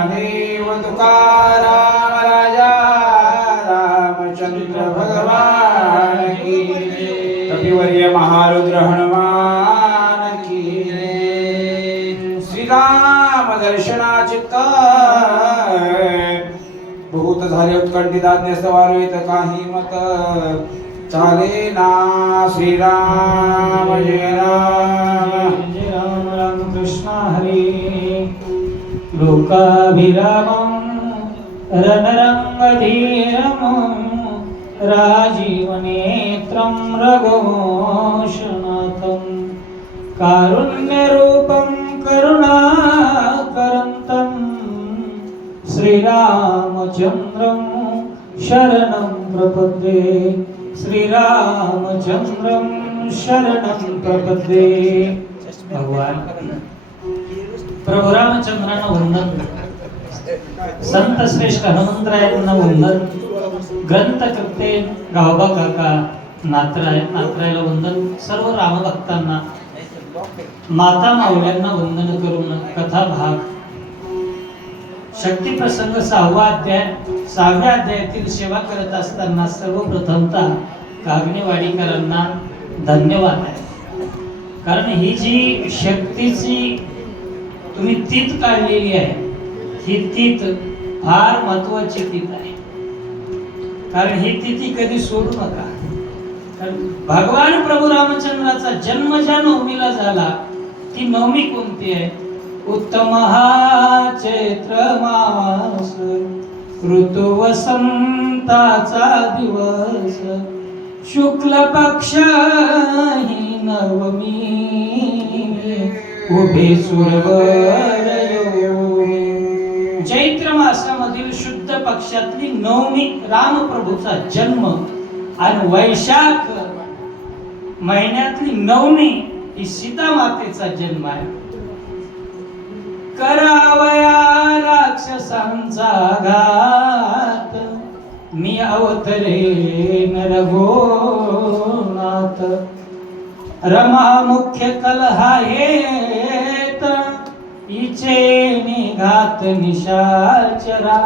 ज्ञानदेव तुकाराम राजा रामचंद्र भगवान की कपिवर्य महारुद्र हनुमान की श्रीराम दर्शनाचित्त बहुत झाले उत्कंठिताज्ञ सवारवित काही मत चाले ना श्रीराम जय राम जय राम राम कृष्ण हरी लोकाभिरामं रणरंगधीरं राजीवनेत्रं रघुवंशनाथं कारुण्यरूपं करुणाकरन्तं श्रीरामचन्द्रं शरणं प्रपद्ये श्रीरामचन्द्रं शरणं प्रपद्ये। भगवान प्रभू रामचंद्रांना वंदन, संत श्रेष्ठ हनुमंतरायांना वंदन, ग्रंथकर्ते गावबा काका नाथरायला वंदन, सर्व रामभक्तांना माता माऊल्यांना वंदन करून कथा भाग शक्ती प्रसंग 6वा अध्याय 6व्या अध्यायातील सेवा करत असताना सर्वप्रथमतः कागणेवाडीकरांना धन्यवाद आहे, कारण ही जी शक्तीची तुम्ही तीत काढलेली आहे ही तीत फार महत्वाची तीत आहे, कारण ही तिथी कधी सोडू नका. कारण भगवान प्रभू रामचंद्राचा जन्म ज्या नवमीला झाला ती नवमी कोणती आहे? उत्तम हा चैत्र मास ऋतू वसंताचा दिवस शुक्ल पक्ष ही नवमी उभे सुरवर योगी. चैत्र मासामधील शुद्ध पक्षातली नवमी रामप्रभूचा जन्म आणि वैशाख महिन्यातली नवमी ही सीता मातेचा जन्म आहे. करावया राक्षसांचा घात मी अवतरे रघुनाथ रमा मुख्य कलहा हेत इचे निघात निशाचरा.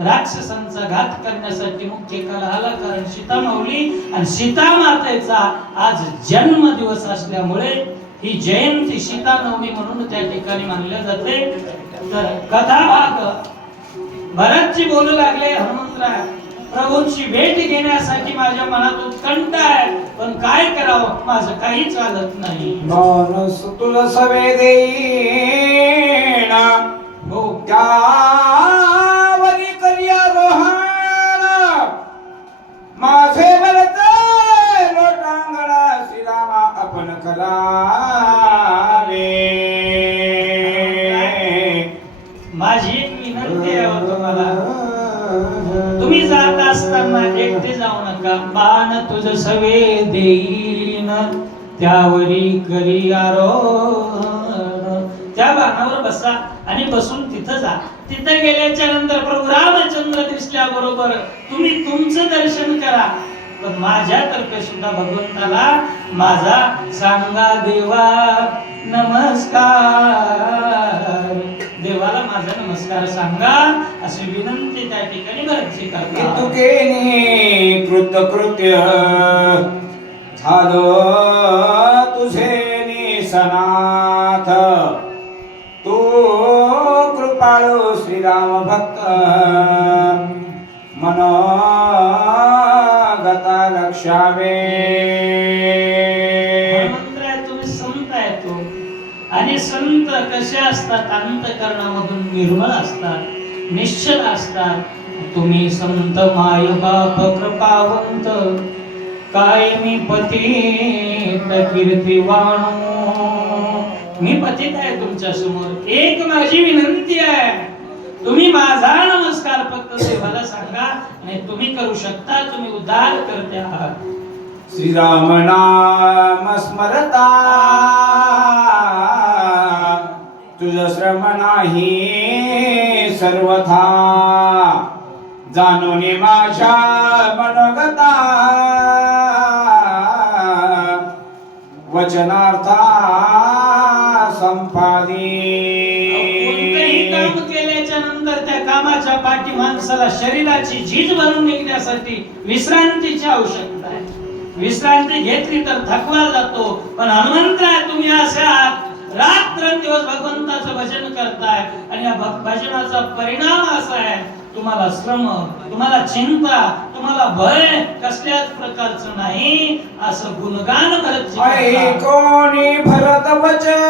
राक्षसांचा घात करण्यासाठी मुख्य कलहाला कारण सीता माऊली आणि सीता मातेचा आज जन्म दिवस असल्यामुळे ही जयंती सीता नवमी म्हणून त्या ठिकाणी मानले जाते. तर कथा भाग भरतजी बोलू लागले, हनुमंतराय प्रभूंची भेट घेण्यासाठी माझ्या मनात उत्कंठ आहे, पण काय करावं माझं काही चालत नाही. मानस तुला सवे देईन हो त्यावरी करिया रोहाण माझे भरत लोटांगणा श्रीरामा आपण कलावे. माझी एक विनंती आहे तुम्हाला, तुम्ही जात असताना एकटे जाऊ नका. मान तुझ सवे देईन त्यावरी करी आरोहण. त्या बाणावर बसा आणि बसून तिथं जा. तिथं गेल्याच्या नंतर प्रभू रामचंद्र दिसल्या बरोबर तुम्ही तुमचं दर्शन करा, पण माझ्यातर्फे सुद्धा भगवंताला माझा सांगा देवा नमस्कार. देवाला माझा नमस्कार सांगा अशी विनंती त्या ठिकाणी भरतजी करतात. तुकेने कृतकृत्य झालं तुझे निसनाथ तू कृपाळू श्रीराम भक्त मनोगता लक्षावे. तुम्ही संत आहे तो, आणि संत कसे असतात? अंतःकरणामधून निर्मळ असतात, निश्चल असतात. तुम्ही संत माय बाप कृपावंत कायमी पतित कीर्तिवाणू. मी पतित आहे तुमच्या समोर. एक माझी विनंती आहे, तुम्ही माझा नमस्कार फक्त देवाला सांगा आणि तुम्ही करू शकता. तुम्ही उद्धार करते आहात. श्रीराम नाम स्मरता तुझ श्रम नाही सर्वथा जाणून माझ्या मनोगता वचनार्था संपादी. कोणतेही काम केल्याच्या जीवनाच्या पाठी माणसाला शरीराची झीज भरून निघण्यासाठी विश्रांतीची आवश्यकता आहे. विश्रांती घेतली तर थकवा जातो. पण हनुमंतराय तुम्ही असे रात्रंदिवस भगवंताचं भजन करताय आणि या भजनाचा परिणाम असा आहे, तुम्हाला श्रम, तुम्हाला चिंता, तुम्हाला भय कसल्याच प्रकारचं नाही. असं गुणगान भरत कोणी भरत वचन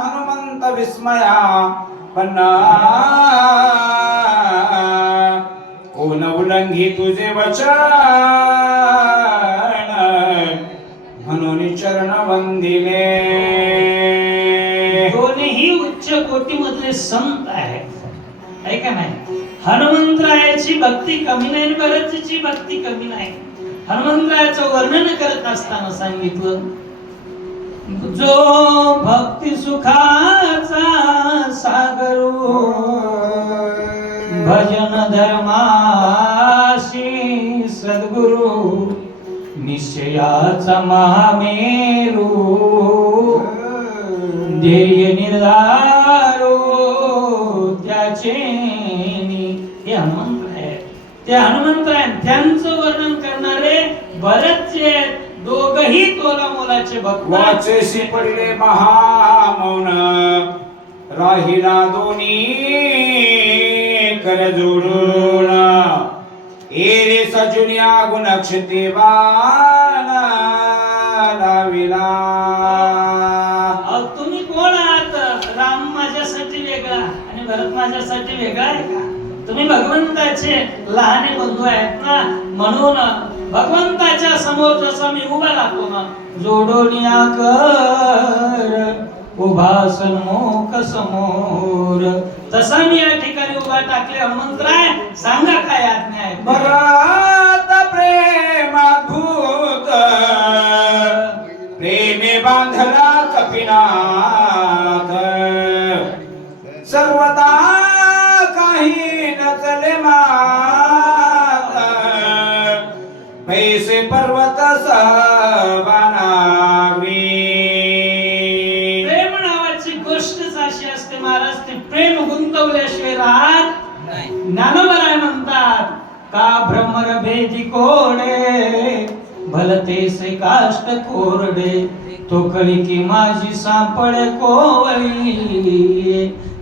हनुमंत विस्मया पन्ना कोण उल्लंघी तुझे वचन म्हणून चरण वंदिले. दोन्ही उच्च कोटी मधले संत आहेत, आहे का नाही? हनुमंतरायाची भक्ती कमी नाही, भरतची भक्ती कमी नाही. हनुमंतरायाचं वर्णन करत असताना सांगितलं, जो भक्ती सुखाचा सागरो भजन धर्माशी सद्गुरु निश्चयाचा महामेरू ध्येय निर्धारो त्याचे. हे हनुमंत आहे, ते हनुमंत आहे. त्यांचं वर्णन करणारे बरेचसे दोघही तोला मोलाचे भक्त. वाचेसी पडले महामौन राहिला दोन्ही कर जोडून एरे सजुनिया गुणक्षतेवान लाविला. तुम्ही कोण आहात? राम माझ्यासाठी वेगळा आणि भरत माझ्यासाठी वेगळा आहे का? तुम्ही भगवंताचे लहाने बंधू आहेत ना, म्हणून भगवंताच्या समोर जसा मी उभा राहतो ना, जोडोनिया कर उभा सन्मुख समोर, तसा मी या ठिकाणी उभा टाकले. हनुमंतराय सांगा काय आज्ञा आहे? भरत प्रेमाभूत प्रेमे बांधला कपिनाथ सर्वदा काही नचले मात पैसे पर्वत सबानावी. प्रेम नावाची गोष्टच अशी असते महाराज, ते प्रेम गुंतवल्याशिवाय राहत नाही. ज्ञानोबराय म्हणतात, का भ्रमर भेदी कोडे भलते से काष्ट कोरडे तो कळी की माझी सापड कोवळी.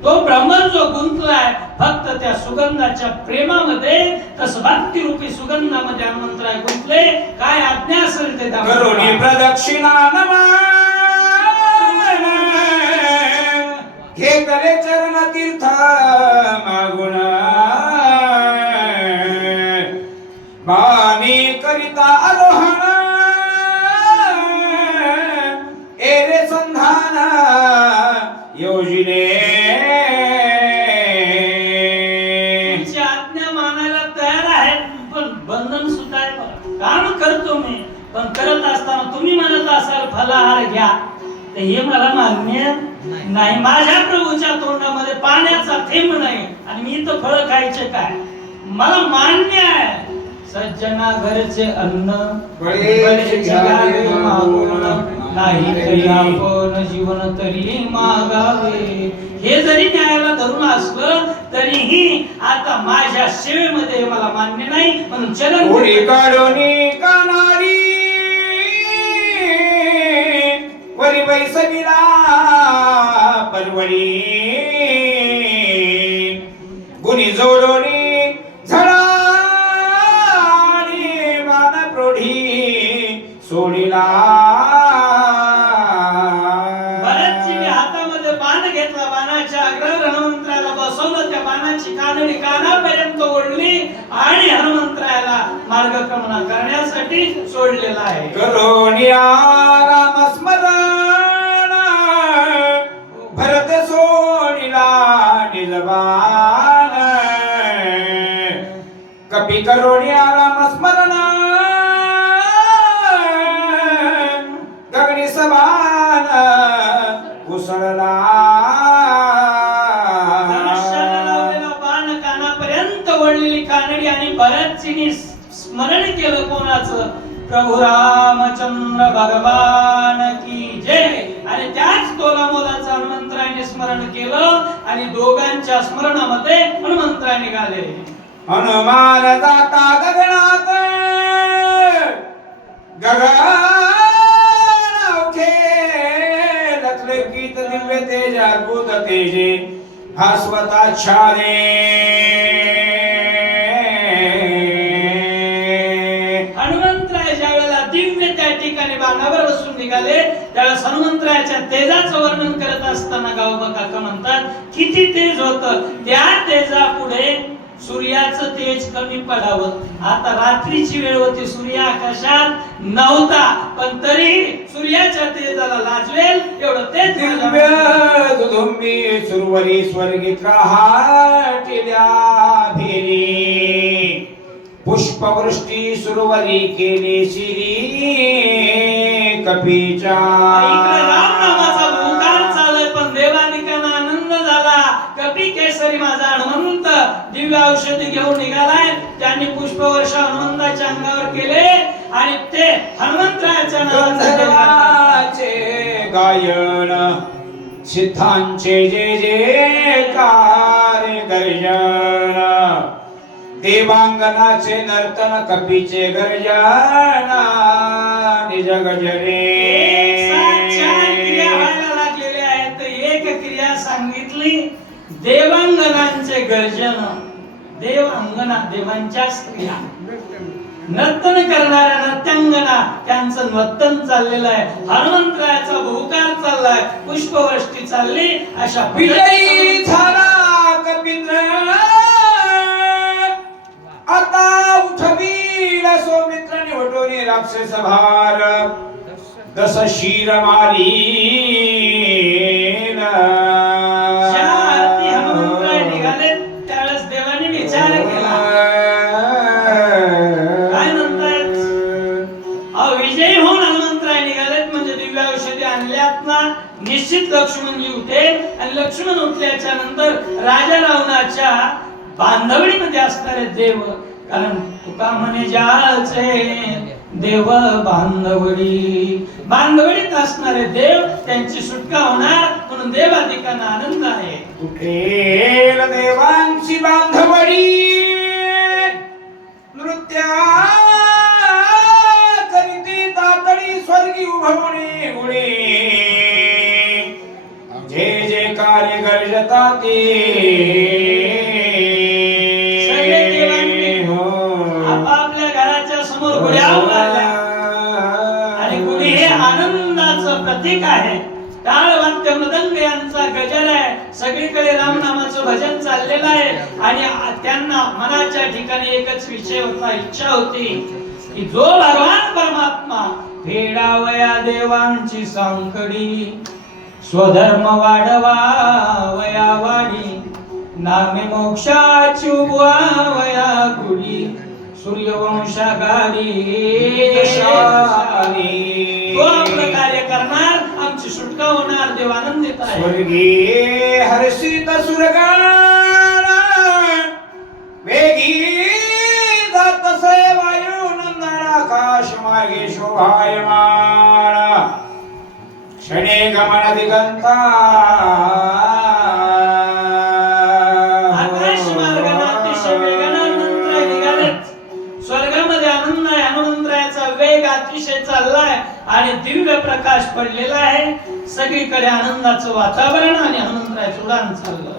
तो भ्रमर जो गुंतलाय फक्त त्या सुगंधाच्या प्रेमामध्ये, तस भक्ती रूपी सुगंधामध्ये हनुमंतराय गुंतले. काय आज्ञा असेल ते करुणी प्रदक्षिणा नमन घेतले चरण तीर्थ मागुण बाणी करिता आरोहण एरे संधान योजिले. आज्ञा मानायला तयार आहे, पण बंधन सुद्धा आहे. काम करतो मी, पण करत असताना तुम्ही म्हणत असाल फलाहार घ्या, तर हे मला मान्य नाही. माझ्या प्रभूच्या तोंडामध्ये पाण्याचा थेंब नाही आणि मी तर फळ खायचे काय? मला मान्य आहे सज्जना घरचे अन्न बळी घ्यावे मागून, नाही तरी आपण जीवन तरी मागावे. हे जरी न्यायाला धरून असलं तरीही आता माझ्या सेवेमध्ये मला मान्य नाही, म्हणून चलन उडी काढोनी कानाडी वरी बैसलीला परवडी गुणी जोडोनी झडानी मान प्रोढी सोडिला. बऱ्याचशी हातामध्ये बाण घेतला, बाणाच्या अग्रावर हनुमंतरायाला बसवलं, त्या बाणाची कानडी कानापर्यंत ओढली आणि हनुमंतरायाला मार्गक्रमण करण्यासाठी सोडलेला आहे. करोनिया राम स्मरण भरत सोडिला निजबान कपी करोनिया राम स्मरण गगनी सबान उसळला. धनुष्याला लावलेला बाण कानापर्यंत ओढलेली कानडी आणि भरतजींनी स्मरण केलं कोणाचं? प्रभू रामचंद्र भगवान की जय. आणि त्याच तोला मोलाचा हनुमंतरायाने स्मरण केलं आणि दोघांच्या स्मरणामध्ये हनुमंतराय निघाले. हनुमान जाता गगनात गगनावखे लखलखित दिव्य तेज अद्भुत तेजे भास्वताच्छादे. हनुमंतराय ज्या वेळेला दिव्य त्या ठिकाणी बाणावर बसून निघाले त्यावेळेस हनुमंतरायाच्या तेजाचं वर्णन करत असताना गावबा काका म्हणतात किती तेज होतं. त्या तेजापुढे सूर्याचं तेज कमी पडावं. आता रात्रीची वेळ होती, सूर्य आकाशात नव्हता, पण तरी सूर्याच्या तेजाला लाजवेल एवढं तेज दिव्य दुधुंबी सुरवरी स्वर्गीत राहटिल्या भेरी पुष्पवृष्टी सुरवरी केली शिरी कपीच्या. इकडे राम नामाचा भूकार चालय पण देवानिकांना आनंद झाला. कपी केसरी माझा हनुमंत दिव्य औषधी घेऊन निघालाय. त्यांनी पुष्पवर्ष हनुमंताच्या अंगावर केले आणि ते हनुमंतरायाच्या गंधर्वाचे गायन सिद्धांचे जे जयकार गर्जन देवांगनाचे नर्तन कपीचे गर्जना निज गजरे. एक क्रिया सांगितली देवांगनांचे गर्जन. देवांगना देवांच्या स्त्रिया नर्तन करणाऱ्या नर्त्यांगना त्यांचं नर्तन चाललेलं आहे. हनुमंतरायाचा भूकार चाललाय, पुष्पवृष्टी चालली. अशा विजयी झाला कपींद्र आता उठवील सौमित्र निवटोनी राक्षस भार दस शिर मारील. हनुमंतराय निघाले त्यावेळेस देवाने विचार केला काय म्हणतायत. विजयी होऊन हनुमंतराय निघालेत म्हणजे दिव्य औषधी आणल्यात ना, निश्चित लक्ष्मणजी उठेल आणि लक्ष्मण उठल्याच्या नंतर राजा रावणाच्या बांधवडीमध्ये असणारे देव, कारण तुका म्हणे जाचे देव बांधवडीत असणारे देव त्यांची सुटका होणार म्हणून देवादिकांना आनंद आहे. उठेल देवांची बांधवडी नृत्या करीती तातडी स्वर्गी उभवणे उडे जे जे कार्य गर्जता ते आपापल्या घराच्या समोर गुढ्या उभारल्या आणि गुढी हे आनंदाचं प्रतीक आहे. टाळ वाद्य मृदंग यांचा गजर आहे. सगळीकडे रामनामाचं भजन चाललेलं आहे आणि त्यांना मनाच्या ठिकाणी एकच विषय होता, इच्छा होती की जो भगवान परमात्मा फेडावया देवांची सांकडी स्वधर्म वाढवावया वाढी नामे मोक्षाची उभवावया गुढी सूर्यवंशा गाडी तो आपलं कार्य करणार, आमची सुटका होणार. देव आनंदित आहे. स्वर्गी हर्षित सुरगान वेगी जात से वायू नंदन आकाश मार्गे शोभायमान क्षणे गमन दिगंता आकाश मार्गाने अतिशय वेगाने हनुमंतराय निघालेत. स्वर्गामध्ये आनंद आहे. हनुमंतरायाचा वेग अतिशय चाललाय आणि दिव्य प्रकाश पडलेला आहे. सगळीकडे आनंदाचं वातावरण आणि हनुमंतरायाचं उडान चाललं.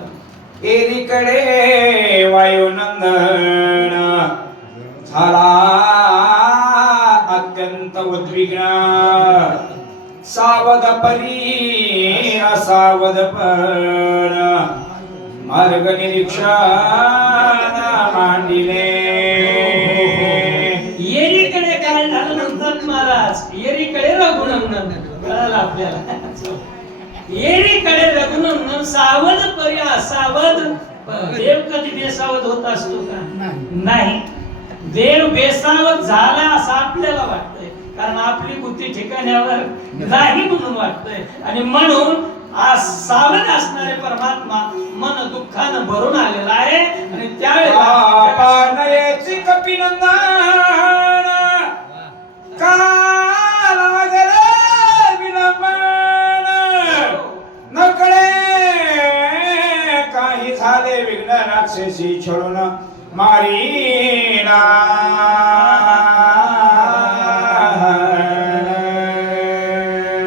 एकीकडे वायुनंदन झाला अत्यंत उद्विग्न सावध परी असावध पण मार्ग निरीक्षण मांडिले. येरीकडे काय झालं म्हणतात महाराज. येरीकडे रघुनंदन कळालं आपल्याला. येरीकडे रघुनंदन सावध परी असावध. देव कधी बेसावध होत असतो का? नाही. देव बेसावध झाला असं आपल्याला वाटतंय, कारण आपली बुद्धी ठिकाण्यावर नाही म्हणून वाटतंय. आणि म्हणून आज सावध असणारे परमात्मा मन दुःखानं भरून आलेला आहे आणि त्यावेळेला कपिनंदन का लागले विलंबन नकळे नाही झाले विघ्न राक्षसी छळून मारीला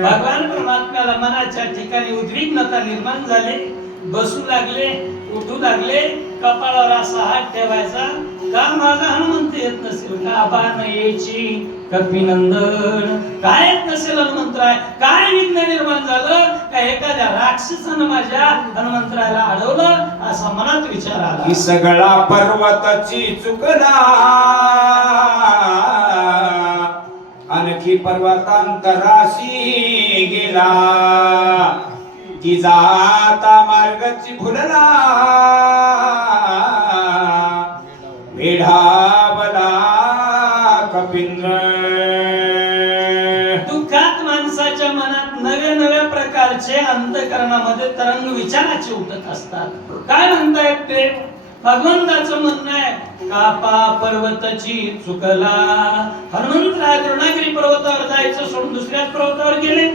भगवान परमात्म्याला मनाच्या ठिकाणी उद्विग्नता निर्माण झाली, बसू लागले, उठू लागले, कपाळावर असा हात ठेवायचा, का माझा हनुमंत येत नसेल का, बाण यायची कपिनंदन काय येत नसेल हनुमंतराय, काय विघ्न निर्माण झालं का, एखाद्या राक्षसानं माझ्या हनुमंतरायला अडवलं असा मनात विचार आला. ही सगळा पर्वताची चुकला, आणखी पर्वतांतराशी गेला, की जाता मार्गाची भुलला, वेढावला कपिंद्र. दुःखात माणसाच्या मनात नव्या नव्या प्रकारचे अंतःकरणामध्ये तरंग विचाराचे उठत असतात. काय म्हणतायत ते? भगवंताचं म्हणणं आहे, कापा पर्वताची चुकला. हनुमंतराय द्रोणागिरी पर्वतावर जायचं सोडून दुसऱ्याच पर्वतावर गेले.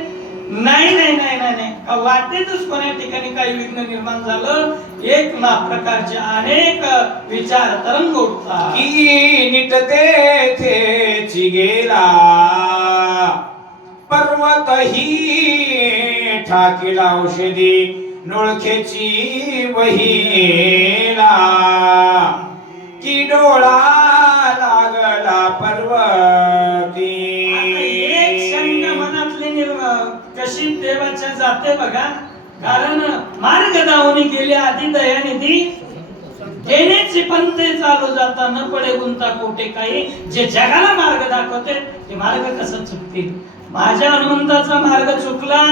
नाही नाही नाही नाही नाही, वाटेतच कोण्या ठिकाणी काही विघ्न निर्माण झालं. एक ना प्रकारचे अनेक विचार तरंग उठतात. की नीट तेथेची गेला, पर्वत ही ठाकीला औषधी नोळखेची वहिला, की डोळा लागला पर्वती. एक शंका मनातली कशी देवाच्या जाते बघा. कारण मार्ग दावणी गेले आधी दयानिधी, घेण्याची पंथे चालू जाता न पडे गुंता कोटे काही. जे जगाला मार्ग दाखवते ते मार्ग कसं चुकतील. माझ्या हनुमंताचा मार्ग चुकला,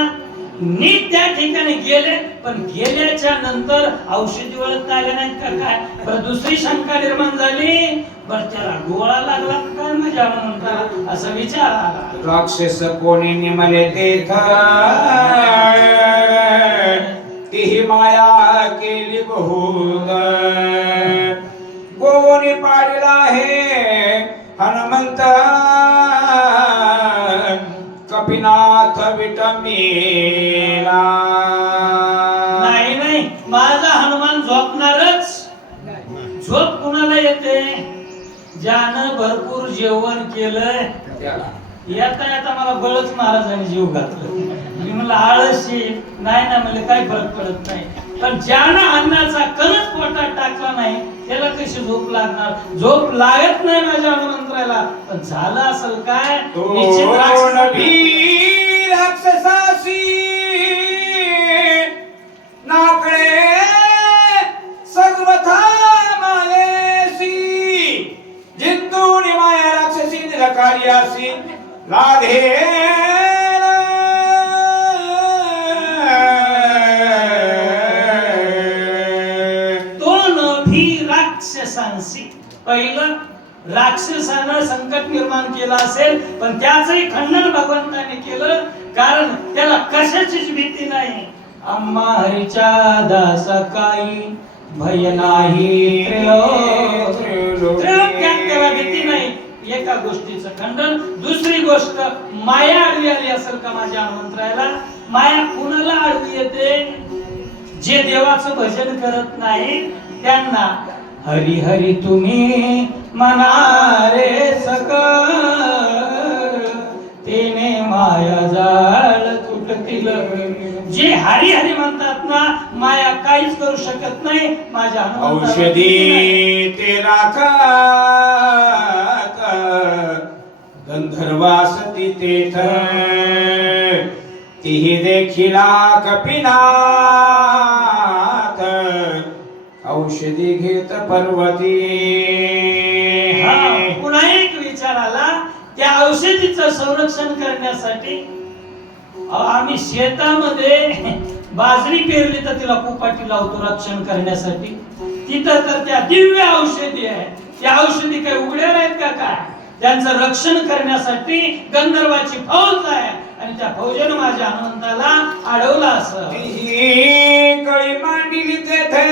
नीट त्या ठिकाणी गेले, पण गेल्याच्या नंतर औषधी ओळखता आले नाहीत का काय. बरं दुसरी शंका निर्माण झाली, बरं त्याला डोळा लागला काय माझ्या हनुमंताला, असा विचार आला. राक्षस कोणी निमले तेथ, तीही माया केली बहुत, कोणी पाडला हे हनुमंत, कपिनाथ विटमीला. नाही नाही, माझा हनुमान झोपणारच. झोप कुणाला येते? ज्यानं भरपूर जेवण केलंय. येता येता मला बळच महाराजांनी जीव घातलं. मी म्हणलं आळशी नाही ना, मला काही फरक पडत नाही. पण ज्यानं अन्नाचा कणच पोटात टाकला नाही त्याला कशी झोप लागणार? झोप लागत नाही माझ्या हनुमंतराला. पण झालं असेल काय, निश्चित राक्षसासी नाकडे सर्वथा मायेसी, जिंतून माया राक्षसी निरकार्यासी लाधे. तो नभी राक्षसांसी. पहिलं राक्षसानं संकट निर्माण केलं असेल, पण त्याचंही खंडन भगवंताने केलं. कारण त्याला कशाचीच भीती नाही. आम्हा हरीच्या दासा काही भय नाही, त्रिलोक्यात त्याला भीती नाही. एका गोष्टीचं खंडन. दुसरी गोष्ट, माया आडवी आली असेल का माझ्या हनुमंतरायला? माया कुणाला आडवी येते? जे देवाचं भजन करत नाही त्यांना. हरी हरी तुम्ही मनारे सक, तेने माया जाळ तुटतील. जे हरी हरी म्हणतात ना, माया काहीच करू शकत नाही माझ्या औषधी ते राखत, गंधर्वासती तेथ, तीही देखिला कपिनाथ, औषधी घेत पर्वती. पुन्हा एक विचार आला, त्या औषधीचं संरक्षण करण्यासाठी आम्ही शेतामध्ये बाजरी पेरली तर तिला कुपाटी लावतो रक्षण करण्यासाठी. तिथं तर त्या दिव्य औषधी आहे. त्या औषधी काय उघड्या आहेत का काय? त्यांचं रक्षण करण्यासाठी गंधर्वाची फौज आहे, आणि त्या फौजेनं माझ्या हनुमंताला अडवलं असं. कळी मांडली तेथे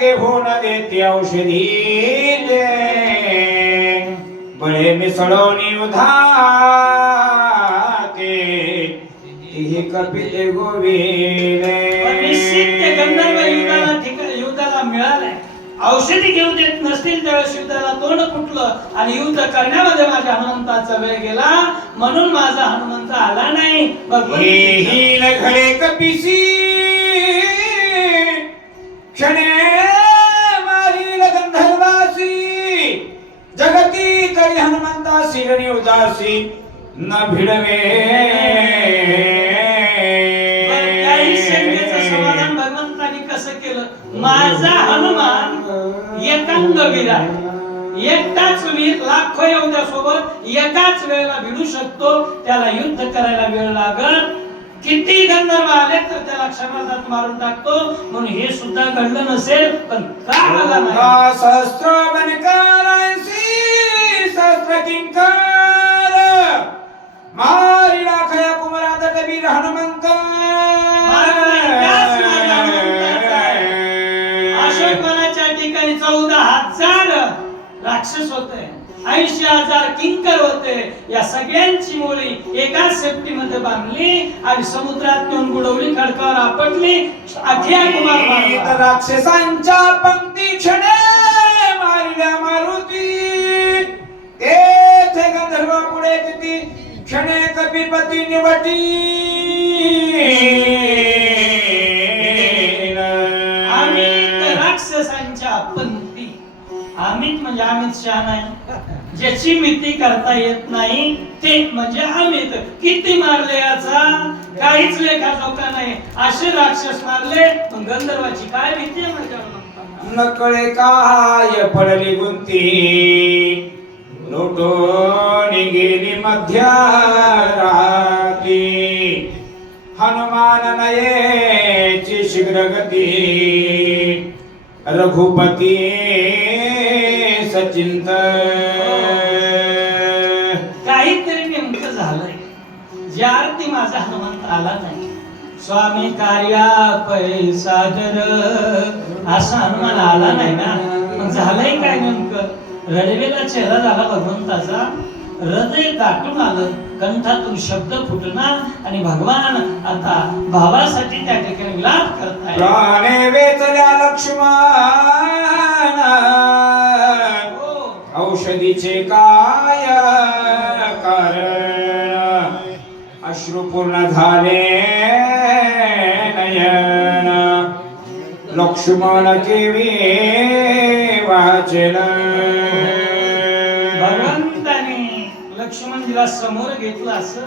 घेऊन देते औषधी, बळे मिसळून उधाते, कपिते गोविले पण निश्चित ते गंधर्व युद्धाला मिळालंय. औषधी घेऊन देत नसतील त्यावेळेस युद्धाला तोंड फुटलं आणि युद्ध करण्यामध्ये माझ्या हनुमंताचा वेळ गेला, म्हणून माझा हनुमंत आला नाही. हेही घडे कपिसी क्षणे मारील गंधर्वासी जगती तरी हनुमंतासी गणी उदासी न भिडवे. काही शंकेचं समाधान भगवंतानी कसं केलं? माझा हनुमान एकांग वीर आहे, एकटाच वीर लाखो योद्ध्या सोबत एकाच वेळेला भिडू शकतो. त्याला युद्ध करायला वेळ लागत, किती गंधर्व आले तर त्याला क्षणार्धात मारून टाकतो. म्हणून हे सुद्धा घडलं नसेल, पण का आला नाही? सहस्त्र बनकारांसी सहस्त्र किंकार मारी राखया कुमारात वीर हनुमंत. अशोकवनाच्या ठिकाणी 14,000 राक्षस होते, 80,000 किंकर होते. या सगळ्यांची मोळी एकाच सेफ्टीमध्ये बांधली आणि समुद्रात नेऊन बुडवली, खडकावर आपटली. अख्या कुमार राक्षसांच्या पंक्ती क्षणे मारिल्या मारुती. तेथे गंधर्व पुढे किती क्षणे कपिपती निवटी. अमित राक्षसांच्या पंक्ती. अमित म्हणजे अमित शहा नाही, ज्याची मिती करता येत नाही ते म्हणजे अमित. किती मारले याचा काहीच लेखाजोखा नाही, असे राक्षस मारले. पण गंधर्वाची काय भीती आहे माझ्या हनुमंताला? नकळे काय पडली गुंती लोटून गेली मध्यरात्री. हनुमान नयेची शीघ्र गती रघुपती सचिंत. काहीतरी नेमकं झालंय, ज्या अर्थी माझा हनुमंत आला नाही. स्वामी कार्या पैसादर असा हनुमान आला नाही ना. मग झालंय काय नेमकं? रडवेला चेहरा झाला भगवंताचा, हृदय दाटून आलं, कंठातून शब्द फुटला आणि भगवान आता भावासाठी त्या ठिकाणी विलाप करताय. प्राणे वेचल्या लक्ष्मण औषधीचे काय कारण. अश्रुपूर्ण झाले नयन लक्ष्मण केवी वाचन. भगवंताने लक्ष्मणजीला समोर घेतलं असं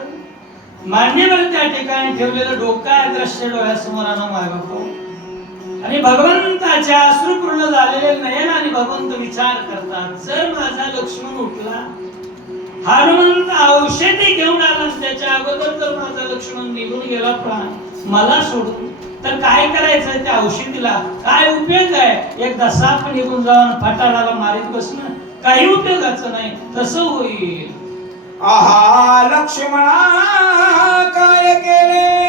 मान्यवर त्या ठिकाणी ठेवलेलं डोका दृश्य डोळ्यासमोर आणून मागवतो आणि भगवंताच्या अश्रुपूर्ण झालेले नयन आणि भगवंत विचार करतात, जर माझा लक्ष्मण उठला, हनुमंत औषधी घेऊन आला, त्याच्या अगोदर जर माझा लक्ष्मण निघून गेला प्राण मला सोडून, तर काय करायचं? त्या औषधीला काय उपयोग आहे? एकदा साप निघून जाऊन फटाडाला मारीत बसणं काही उपयोगाचं नाही. तसं होईल. आहा लक्ष्मणा काय केले